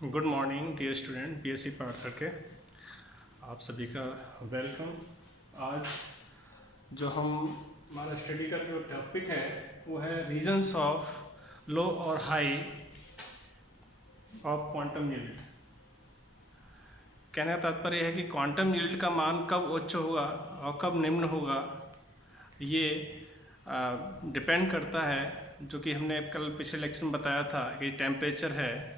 Good morning dear student, BSc पार करके आप सभी का वेलकम। आज जो हमारा स्टडी का जो टॉपिक है वो है रीजंस ऑफ लो और हाई ऑफ क्वांटम यील्ड। कहने का तात्पर्य है कि क्वांटम यील्ड का मान कब उच्च होगा और कब निम्न होगा, ये डिपेंड करता है, जो कि हमने कल पिछले लेक्चर में बताया था कि टेम्परेचर है,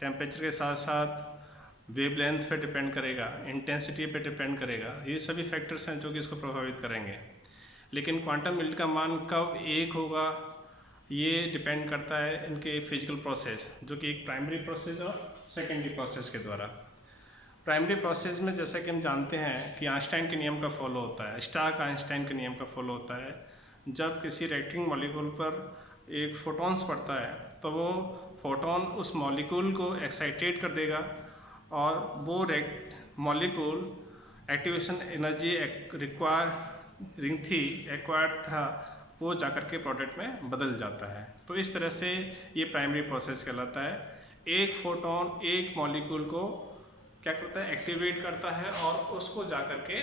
टेम्परेचर के साथ साथ वेवलेंथ पे डिपेंड करेगा, इंटेंसिटी पे डिपेंड करेगा। ये सभी फैक्टर्स हैं जो कि इसको प्रभावित करेंगे। लेकिन क्वांटम यील्ड का मान कब एक होगा ये डिपेंड करता है इनके फिजिकल प्रोसेस, जो कि एक प्राइमरी प्रोसेस और सेकेंडरी प्रोसेस के द्वारा। प्राइमरी प्रोसेस में जैसा कि हम जानते हैं कि आइंस्टाइन के नियम का फॉलो होता है, स्टार्क आइंस्टाइन के नियम का फॉलो होता है। जब किसी रिएक्टिंग मॉलिक्यूल पर एक फोटॉन्स पड़ता है तो वो फोटोन उस मॉलिक्यूल को एक्साइटेट कर देगा और वो मॉलिक्यूल एक्टिवेशन एनर्जी एक्वायर्ड था, वो जाकर के प्रोडक्ट में बदल जाता है। तो इस तरह से ये प्राइमरी प्रोसेस कहलाता है। एक फोटोन एक मॉलिक्यूल को क्या करता है, एक्टिवेट करता है और उसको जाकर के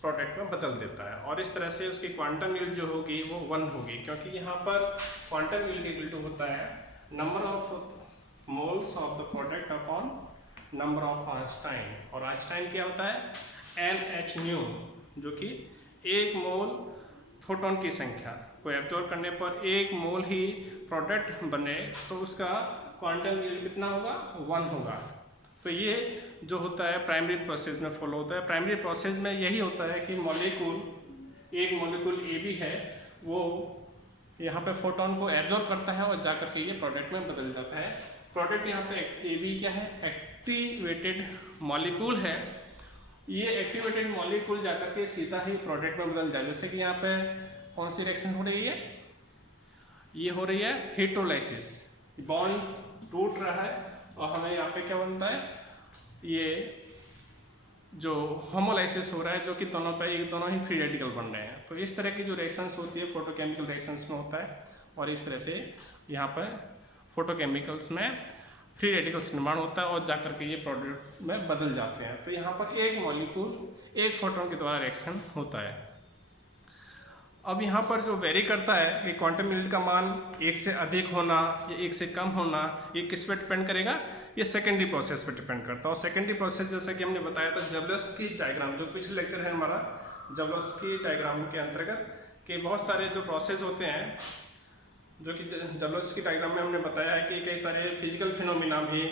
प्रोडक्ट में बदल देता है, और इस तरह से उसकी क्वांटम यील्ड जो होगी वो 1 होगी, क्योंकि यहाँ पर क्वांटम यील्ड इक्वल टू होता है number of moles of the product upon number of Einstein. और आइंस्टाइन क्या होता है, NH-nu, जो कि एक मोल फोटोन की संख्या को एब्जॉर्ब करने पर एक मोल ही प्रोडक्ट बने तो उसका क्वांटम यील्ड कितना होगा, 1 होगा। तो ये जो होता है प्राइमरी प्रोसेस में फॉलो होता है। प्राइमरी प्रोसेस में यही होता है कि एक मॉलिक्यूल ए बी है, वो यहाँ पे फोटोन को एब्जॉर्ब करता है और जाकर के ये प्रोडक्ट में बदल जाता है। प्रोडक्ट यहाँ पे ए बी क्या है, एक्टिवेटेड मॉलिक्यूल है। ये एक्टिवेटेड मॉलिक्यूल जाकर के सीधा ही प्रोडक्ट में बदल जाए। जैसे कि यहाँ पे कौन सी रिएक्शन हो रही है, ये हो रही है हेटेरोलाइसिस, बॉन्ड टूट रहा है और हमें यहाँ पे क्या बनता है, ये जो होमोलाइसिस हो रहा है, जो कि दोनों ही फ्री रेडिकल बन रहे हैं। तो इस तरह की जो रिएक्शंस होती है फोटोकेमिकल रिएक्शंस में होता है, और इस तरह से यहाँ पर फोटोकेमिकल्स में फ्री रेडिकल्स निर्माण होता है और जाकर के ये प्रोडक्ट में बदल जाते हैं। तो यहाँ पर एक मॉलिक्यूल एक फोटोन के द्वारा रिएक्शन होता है। अब यहाँ पर जो वेरी करता है कि क्वांटम यील्ड का मान 1 से अधिक होना या 1 से कम होना, ये किस पे डिपेंड करेगा, ये सेकेंडरी प्रोसेस पे डिपेंड करता है। और सेकेंडरी प्रोसेस जैसा कि हमने बताया था जबलस्की डायग्राम, जो पिछले लेक्चर है हमारा जबलस्की डायग्राम के अंतर्गत, कि बहुत सारे जो प्रोसेस होते हैं, जो कि जबलस्की डायग्राम में हमने बताया है कि कई सारे फिजिकल फिनोमिना भी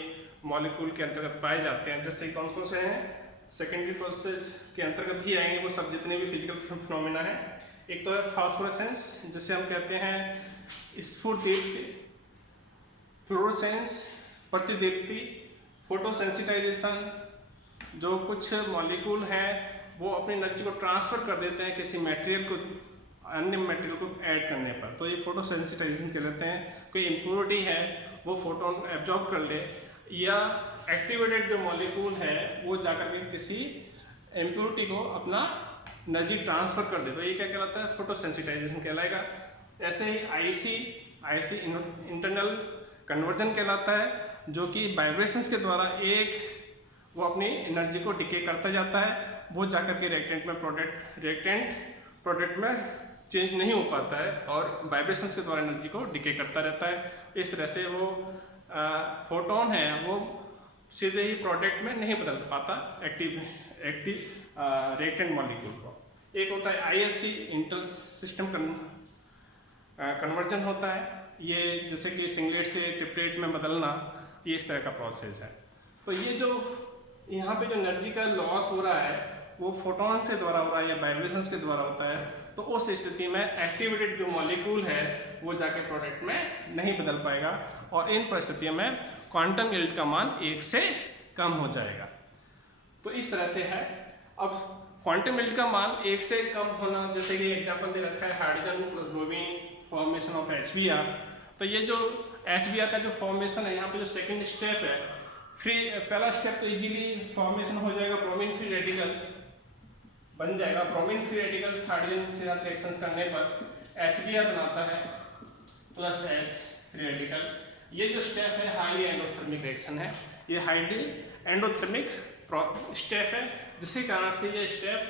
मॉलिक्यूल के अंतर्गत पाए जाते हैं। जैसे कौन कौन से हैं, सेकेंडरी प्रोसेस के अंतर्गत ही आएंगे वो सब जितने भी फिजिकल फिनोमिना हैं। एक तो है फास्फोरेसेंस, जिसे हम कहते हैं स्फुरदीप्ति, फ्लोरोसेंस प्रतिदीप्ति, फोटोसेंसिटाइजेशन, जो कुछ मॉलिक्यूल हैं वो अपनी एनर्जी को ट्रांसफर कर देते हैं किसी मटेरियल को अन्य मटेरियल को ऐड करने पर, तो ये फोटोसेंसिटाइजेशन कहलाते हैं। कोई इम्प्योरिटी है वो फोटोन एब्जॉर्ब कर ले, या एक्टिवेटेड जो मॉलिक्यूल है वो जाकर के किसी इम्प्योरिटी को अपना एनर्जी ट्रांसफर कर दे, तो ये क्या कहलाता है, फोटोसेंसिटाइजेशन कहलाएगा। ऐसे ही आईसी इंटरनल कन्वर्जन कहलाता है, जो कि वाइब्रेशंस के द्वारा वो अपनी एनर्जी को डिके करता जाता है, वो जाकर के रिएक्टेंट प्रोडक्ट में चेंज नहीं हो पाता है और वाइब्रेशंस के द्वारा एनर्जी को डिके करता रहता है। इस तरह से वो फोटोन है वो सीधे ही प्रोडक्ट में नहीं बदल पाता एक्टिव रिएक्टेंट मॉलिक्यूल को। एक होता है आईएससी इंटर सिस्टम कन्वर्जन होता है, ये जैसे कि सिंगलेट से ट्रिपलेट में बदलना, ये इस तरह का प्रोसेस है। तो ये जो यहाँ पे जो एनर्जी का लॉस हो रहा है वो फोटोन से द्वारा हो रहा है या वाइब्रेशंस के द्वारा होता है। तो उस स्थिति में एक्टिवेटेड जो मॉलिक्यूल है वो जाके प्रोडक्ट में नहीं बदल पाएगा, और इन परिस्थितियों में क्वांटम यील्ड का मान 1 से कम हो जाएगा। तो इस तरह से है। अब क्वांटम यील्ड का मान 1 से कम होना, जैसे कि एग्जांपल दे रखा है hydrogen plus bromine formation of HBr। तो ये जो HBr का जो फॉर्मेशन है, यहाँ पे जो सेकंड स्टेप है, पहला स्टेप तो इजीली फॉर्मेशन हो जाएगा, ब्रोमीन फ्री रेडिकल बन जाएगा। ब्रोमीन फ्री रेडिकल हाइड्रोजन के साथ रिएक्शंस करने पर HBr बनाता है प्लस H फ्री रेडिकल। ये जो स्टेप है हाईली एंडोथर्मिक रिएक्शन है, ये हाईली एंडोथर्मिक स्टेप है, जिसके कारण से ये स्टेप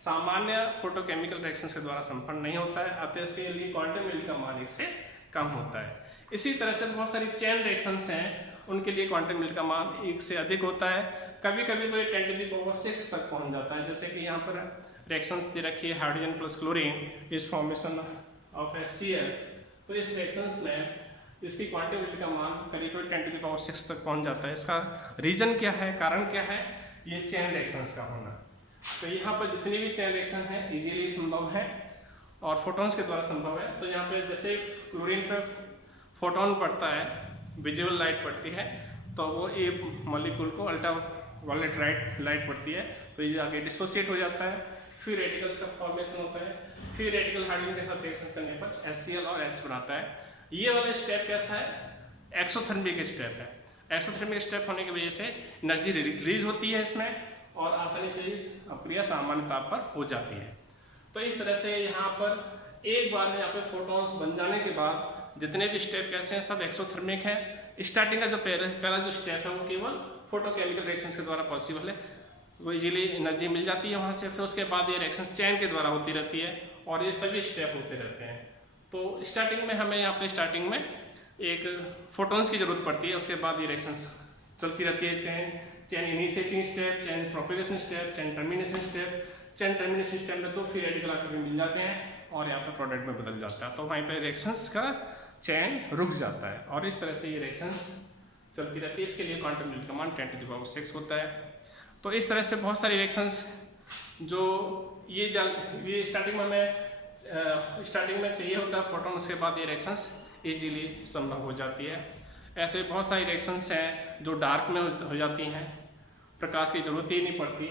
सामान्य फोटोकेमिकल रिएक्शंस के द्वारा संपन्न नहीं होता है, अतः इसके लिए क्वांटम यील्ड का मान 1 से कम होता है। इसी तरह से बहुत सारी चेन रिएक्शंस हैं, उनके लिए क्वांटम यील्ड का मान 1 से अधिक होता है, कभी कभी तो ये 10⁻⁶ तक पहुंच जाता है। जैसे कि यहाँ पर रिएक्शंस दे रखी है, hydrogen plus chlorine is formation of HCl, तो इस रिएक्शंस में इसकी क्वांटम यील्ड का मान करीब 10⁻⁶ तक पहुंच जाता है। इसका रीजन क्या है, कारण क्या है, ये चेन रिएक्शंस का होना। तो यहाँ पर जितनी भी चेन रिएक्शन है इजीली संभव है और फोटॉन्स के द्वारा संभव है। तो यहाँ पे जैसे क्लोरीन पर फोटोन पड़ता है, विजिबल लाइट पड़ती है, तो वो ए मॉलिक्यूल को अल्ट्रावायलेट लाइट पड़ती है, तो ये आगे डिसोसिएट हो जाता है, फिर रेडिकल्स का फॉर्मेशन होता है, फिर रेडिकल हाइड्रोजन के साथ रिएक्शन करने पर HCl और H बनाता है। ये वाला स्टेप कैसा है, एक्सोथर्मिक स्टेप है। एक्सोथर्मिक स्टेप होने की वजह से एनर्जी रिलीज होती है इसमें और आसानी से अपक्रिया सामान्य ताप पर हो जाती है। तो इस तरह से यहाँ पर एक बार में यहाँ पे फोटॉन्स बन जाने के बाद जितने भी स्टेप कैसे हैं सब एक्सोथर्मिक है। स्टार्टिंग का जो पहला जो स्टेप है वो केवल फोटोकेमिकल रिएक्शंस के द्वारा पॉसिबल है, वो इजीली एनर्जी मिल जाती है वहाँ से। फिर उसके बाद ये रिएक्शंस चेन के द्वारा होती रहती है और ये सभी स्टेप होते रहते हैं। तो स्टार्टिंग में हमें यहाँ पे स्टार्टिंग में एक फोटॉन्स की जरूरत पड़ती है, उसके बाद ये रिएक्शंस चलती रहती है, chain initiating step, chain propagation step, chain termination step. Chain termination step में तो फिर रेडिकल आकर मिल जाते हैं और यहाँ पर प्रोडक्ट में बदल जाता है, तो वहीं पर रिएक्शंस का चेन रुक जाता है और इस तरह से ये रिएक्शंस चलती रहती है। इसके लिए क्वांटम यील्ड का मान 10⁻⁶ होता है। तो इस तरह से बहुत सारी रिएक्शंस जो ये स्टार्टिंग में हमें स्टार्टिंग में चाहिए होता है फोटोन, उसके बाद ये रिएक्शंस इजीली संभव हो जाती है। ऐसे बहुत सारी रिएक्शंस हैं जो डार्क में हो जाती हैं, प्रकाश की जरूरत ही नहीं पड़ती,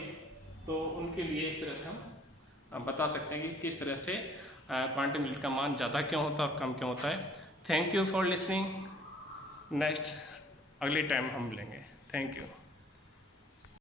तो उनके लिए इस तरह से हम बता सकते हैं कि किस तरह से क्वांटम यील्ड का मान ज़्यादा क्यों होता है और कम क्यों होता है। Thank you for listening. Next अगले टाइम हम मिलेंगे। Thank you.